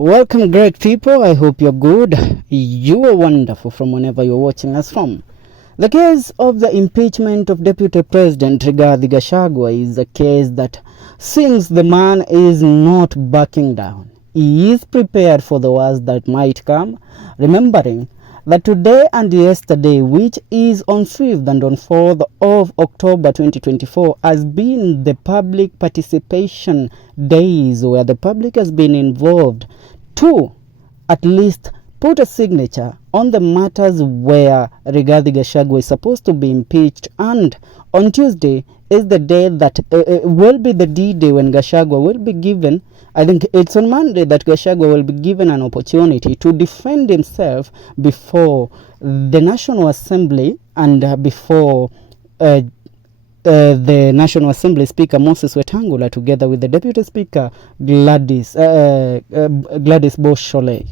Welcome, great people. I hope you're good. You are wonderful from whenever you're watching us from. The case of the impeachment of Deputy President Rigathi Gachagua is a case that since the man is not backing down, he is prepared for the worst that might come, remembering that today and yesterday, which is on 5th and on 4th of October 2024, has been the public participation days where the public has been involved to at least put a signature on the matters where Rigathi Gachagua is supposed to be impeached. And on Tuesday is the day that will be the D-Day when Gachagua will be given, I think it's on Monday that Gachagua will be given an opportunity to defend himself before the National Assembly and before the National Assembly Speaker Moses Wetangula, together with the Deputy Speaker Gladys Bosch-Sholei.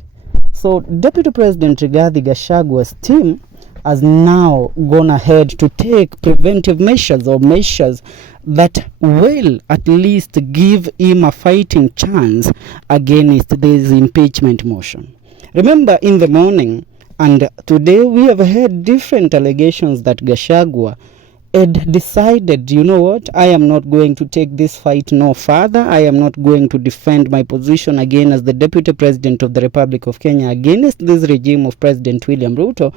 So Deputy President Rigathi Gachagua's team has now gone ahead to take preventive measures or measures that will at least give him a fighting chance against this impeachment motion. Remember, in the morning and today we have heard different allegations that Gachagua had decided, you know what, I am not going to take this fight no further. I am not going to defend my position again as the Deputy President of the Republic of Kenya against this regime of President William Ruto.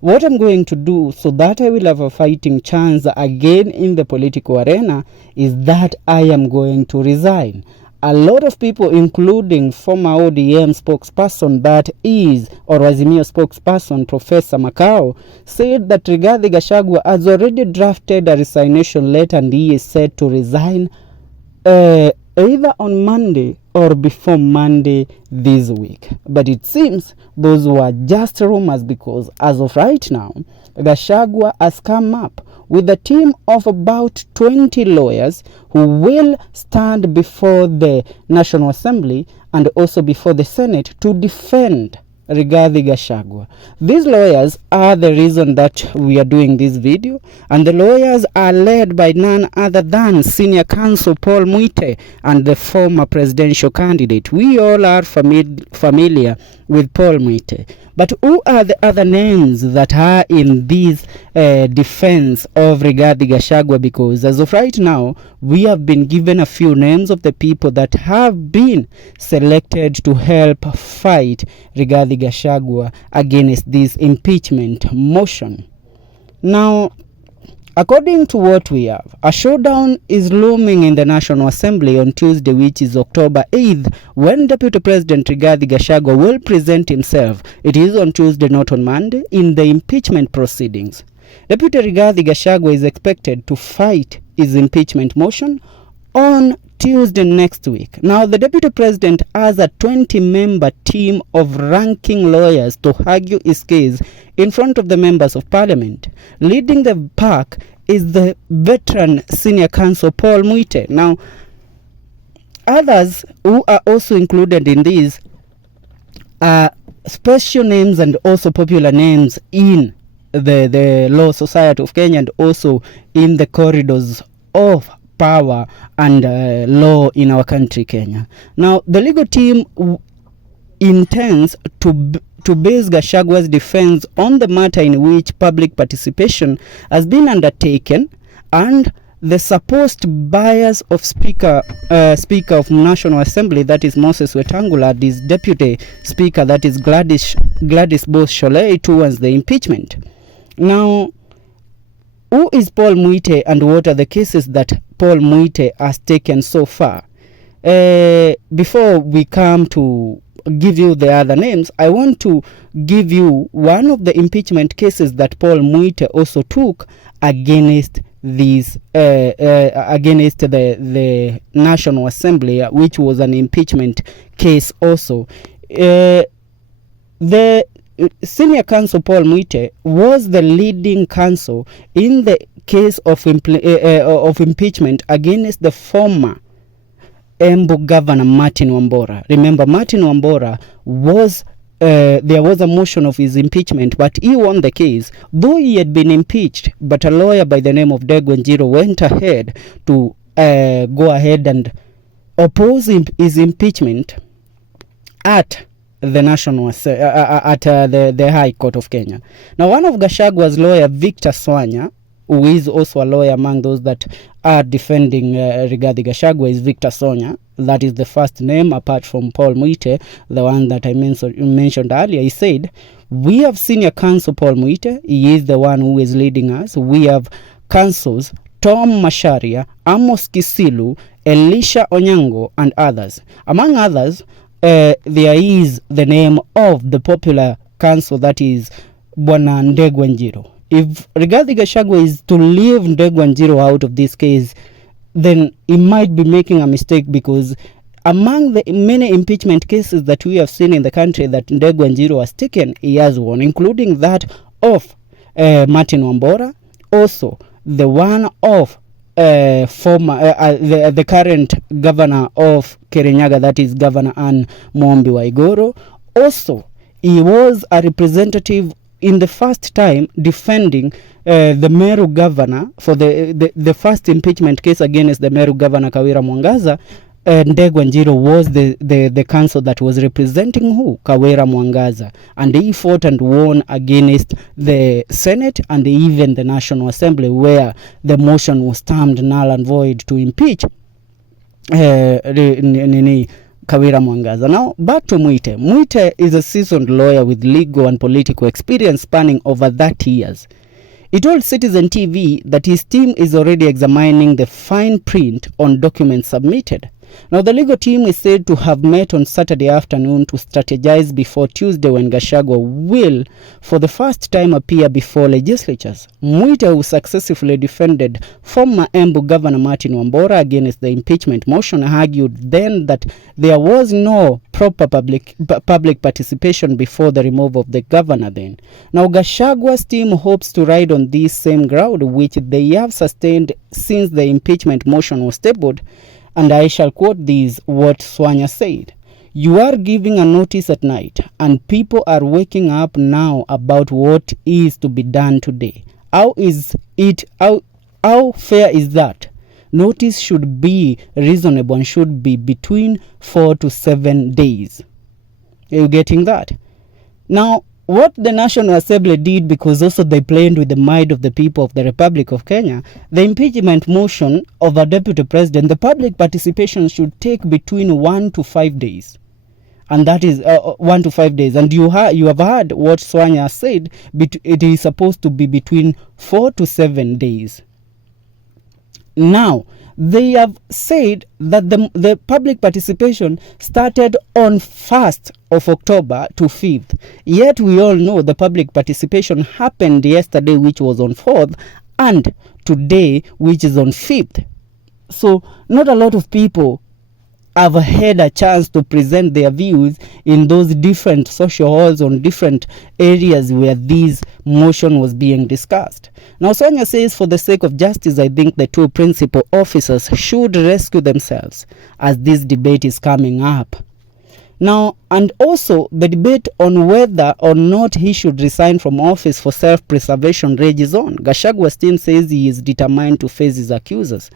What I'm going to do so that I will have a fighting chance again in the political arena is that I am going to resign. A lot of people, including former ODM spokesperson that is, or Azimio spokesperson, Professor Makao, said that Rigathi Gachagua has already drafted a resignation letter and he is set to resign either on Monday or before Monday this week. But it seems those were just rumors, because as of right now, Gachagua has come up with a team of about 20 lawyers who will stand before the National Assembly and also before the Senate to defend Rigathi Gachagua. These lawyers are the reason that we are doing this video, and the lawyers are led by none other than Senior Counsel Paul Muite and the former presidential candidate. We all are familiar with Paul Muite. But who are the other names that are in this defense of Rigathi Gachagua? Because as of right now, we have been given a few names of the people that have been selected to help fight Rigathi Gachagua against this impeachment motion. Now, according to what we have, a showdown is looming in the National Assembly on Tuesday, which is October 8th, when Deputy President Rigathi Gachagua will present himself. It is on Tuesday, not on Monday, in the impeachment proceedings. Deputy Rigathi Gachagua is expected to fight his impeachment motion on Tuesday next week. Now, the Deputy President has a 20-member team of ranking lawyers to argue his case in front of the members of Parliament. Leading the pack is the veteran Senior Counsel Paul Muite. Now, others who are also included in these are special names and also popular names in the Law Society of Kenya and also in the corridors of power and law in our country, Kenya. Now, the legal team intends to base Gachagua's defense on the matter in which public participation has been undertaken and the supposed bias of Speaker of National Assembly, that is Moses Wetangula, his Deputy Speaker, that is Gladys Bosch-Sholei, towards the impeachment. Now, who is Paul Muite and what are the cases that Paul Muite has taken so far? Before we come to give you the other names, I want to give you one of the impeachment cases that Paul Muite also took against these against the National Assembly, which was an impeachment case also. The Senior Counsel Paul Muite was the leading counsel in the case of impeachment against the former Embu Governor Martin Wambora. Remember, Martin Wambora was there was a motion of his impeachment, but he won the case, though he had been impeached. But a lawyer by the name of Njiru went ahead to go ahead and oppose his impeachment at the the High Court of Kenya. Now, one of Gachagua's lawyer, Victor Swanya, who is also a lawyer among those that are defending Rigathi Gachagua, is Victor Swanya. That is the first name apart from Paul Muite, the one that I mentioned earlier. He said, we have senior counsel Paul Muite. He is the one who is leading us. We have counsels Tom Masharia, Amos Kisilu, Elisha Onyango, and others. Among others, there is the name of the popular counsel, that is Bwana Ndegwa Njiru. If Rigathi Gachagua is to leave Ndegwa Njiru out of this case, then he might be making a mistake, because among the many impeachment cases that we have seen in the country that Ndegwa Njiru has taken, he has one, including that of Martin Wambora, also the one of the current governor of Kirinyaga, that is Governor Anne Mwambi Waiguru. Also, he was a representative in the first time defending the Meru governor for the first impeachment case against the Meru governor Kawira Mwangaza. Ndegwa Njiru was the counsel that was representing who? Kawira Mwangaza. And he fought and won against the Senate and even the National Assembly, where the motion was termed null and void to impeach Kawira Mwangaza. Now, back to Muite. Muite is a seasoned lawyer with legal and political experience spanning over 30 years. He told Citizen TV that his team is already examining the fine print on documents submitted. Now, the legal team is said to have met on Saturday afternoon to strategize before Tuesday, when Gachagua will, for the first time, appear before legislatures. Muite, who successfully defended former Embu Governor Martin Wambora against the impeachment motion, argued then that there was no proper public participation before the removal of the governor then. Now, Gachagua's team hopes to ride on this same ground, which they have sustained since the impeachment motion was tabled. And I shall quote this, what Swanya said. You are giving a notice at night, and people are waking up now about what is to be done today. How fair is that? Notice should be reasonable and should be between 4 to 7 days. Are you getting that? Now, what the National Assembly did, because also they played with the mind of the people of the Republic of Kenya, the impeachment motion of a deputy president, the public participation should take between 1 to 5 days. And that is 1 to 5 days. And you have heard what Swanya said, it is supposed to be between 4 to 7 days. Now, they have said that the public participation started on 1st of October to 5th. Yet we all know the public participation happened yesterday, which was on 4th, and today, which is on 5th. So not a lot of people have had a chance to present their views in those different social halls on different areas where this motion was being discussed. Now, Sonia says, for the sake of justice, I think the two principal officers should rescue themselves as this debate is coming up. Now, and also the debate on whether or not he should resign from office for self-preservation rages on. Gachagua's team says he is determined to face his accusers.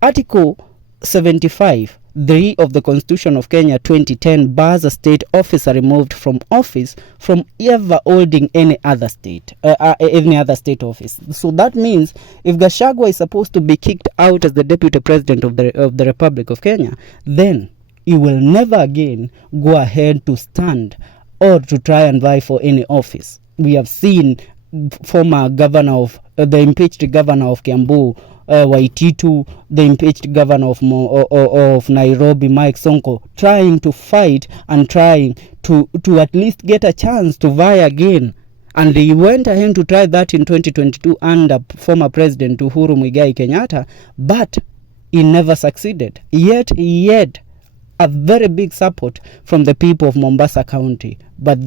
Article 75 3 of the Constitution of Kenya 2010 bars a state officer removed from office from ever holding any other state office. So that means if Gachagua is supposed to be kicked out as the deputy president of the Republic of Kenya, then he will never again go ahead to stand or to try and vie for any office. We have seen former governor of the impeached governor of Kiambu, Waititu, the impeached governor of Nairobi, Mike Sonko, trying to fight and trying to at least get a chance to vie again. And he went ahead to try that in 2022 under former President Uhuru Muigai Kenyatta, but he never succeeded. Yet he had a very big support from the people of Mombasa County. But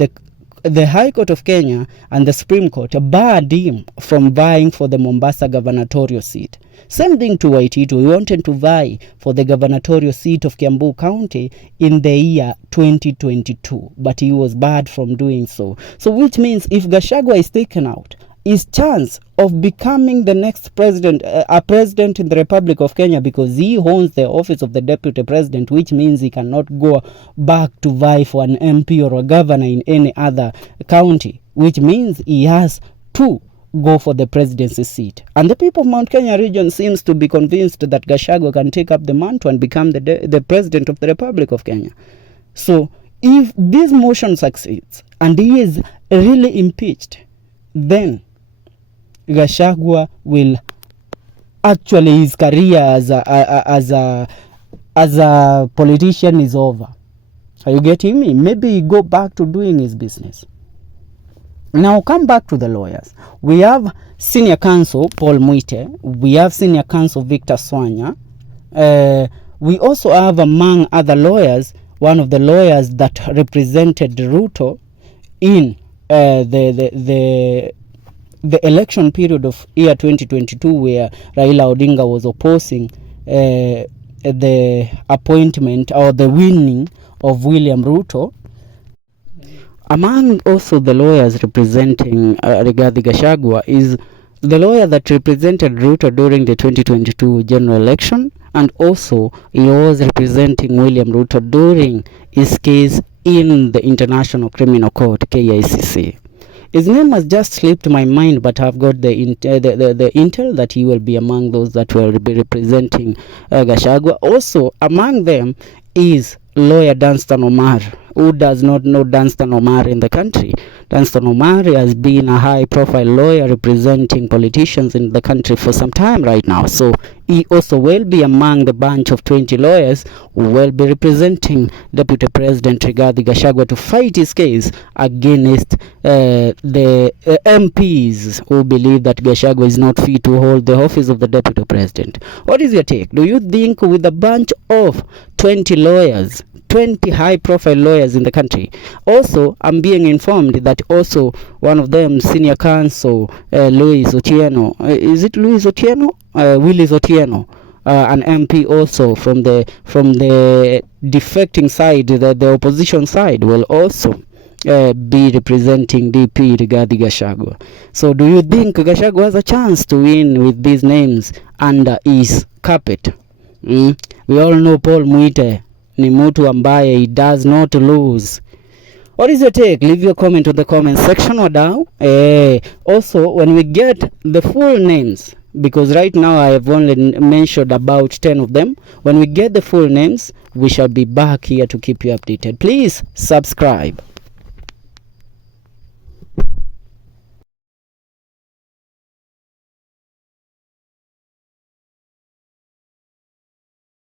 the High Court of Kenya and the Supreme Court barred him from vying for the Mombasa gubernatorial seat. Same thing to Waititu. He wanted to vie for the gubernatorial seat of Kiambu County in the year 2022, but he was barred from doing so. So which means if Gachagua is taken out, his chance of becoming the next president, a president in the Republic of Kenya, because he owns the office of the deputy president, which means he cannot go back to vie for an MP or a governor in any other county, which means he has to go for the presidency seat. And the people of Mount Kenya region seems to be convinced that Gachagua can take up the mantle and become the president of the Republic of Kenya. So if this motion succeeds and he is really impeached, then Gachagua will actually, his career as a politician is over. Are you getting me? Maybe he go back to doing his business. Now come back to the lawyers. We have senior counsel Paul Muite. We have senior counsel Victor Swanya. We also have, among other lawyers, one of the lawyers that represented Ruto in the election period of year 2022, where Raila Odinga was opposing the appointment or the winning of William Ruto. Among also the lawyers representing Rigathi Gachagua is the lawyer that represented Ruto during the 2022 general election, and also he was representing William Ruto during his case in the International Criminal Court, KICC. His name has just slipped my mind, but I've got the intel that he will be among those that will be representing Gachagua. Also among them is lawyer Danstan Omar. Who does not know Danstan Omar in the country? Danstan Omar has been a high-profile lawyer representing politicians in the country for some time right now. So he also will be among the bunch of 20 lawyers who will be representing Deputy President Rigathi Gachagua to fight his case against the MPs who believe that Gachagua is not fit to hold the office of the Deputy President. What is your take? Do you think with a bunch of 20 lawyers, 20 high-profile lawyers in the country? Also, I'm being informed that also one of them, senior counsel Louis Otieno, is it Louis Otieno? Willis Otieno, an MP also from the defecting side, the opposition side, will also be representing DP Rigathi Gachagua. So do you think Gachagua has a chance to win with these names under his carpet? We all know Paul Muite ni mtu ambaye he does not lose. What is your take? Leave your comment on the comment section wadau. Also, when we get the full names, because right now I have only mentioned about 10 of them, when we get the full names, we shall be back here to keep you updated. Please subscribe.